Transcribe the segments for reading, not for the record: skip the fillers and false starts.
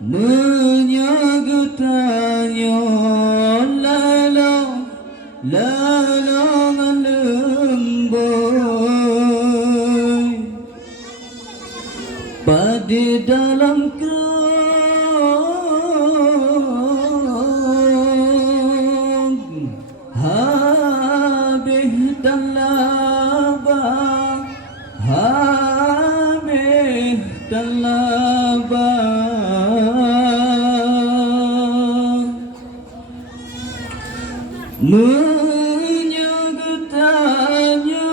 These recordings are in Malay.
menyagetanya lalongan lemboi pada dalam kerong habis dan labang habis dan labang menyagetanya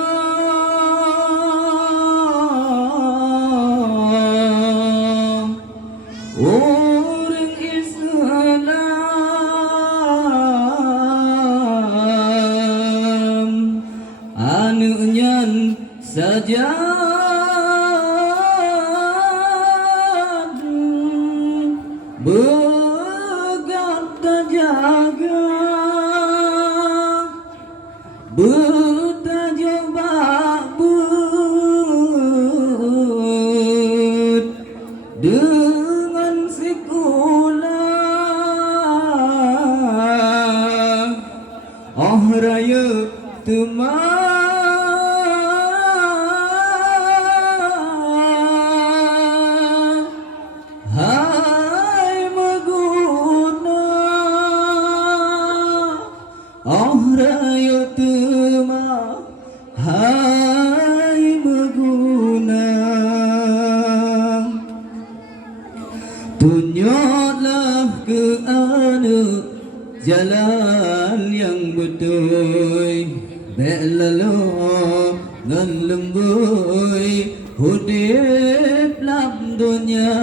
orang Islam anaknya saja berkata jaga bertajuk bakbut dengan sekulah oh raya teman hai meguna oh raya teman hai meguna tunjuklah ke anak jalan yang betul belalo ngan lemboi hudip lam dunia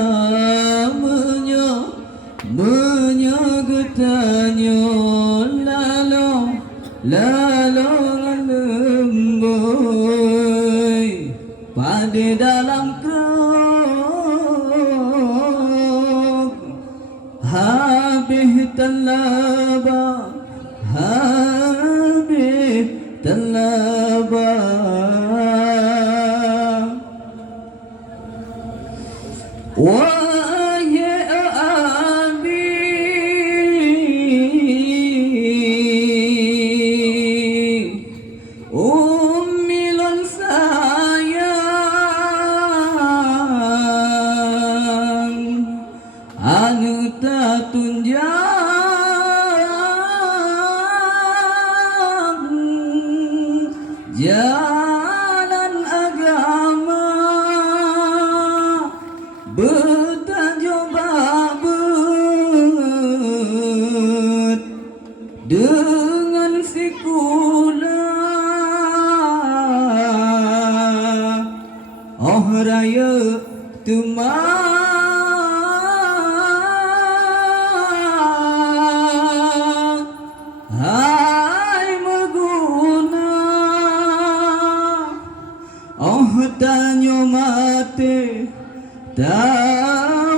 menyagetanya lalongan lemboi pada dalam kerong habis telabang habis telabang wahai abi ummilun sayang anu tak tunjang jalan agama bertajuk bakbut dengan sekulah oh raya teman hai meguna oh tanyo mate tawabak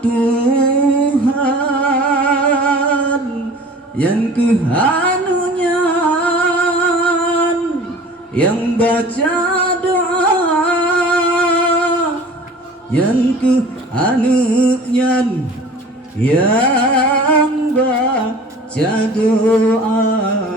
Tuhan yang kehanunya yang baca doa yang kehanunya yang baca doa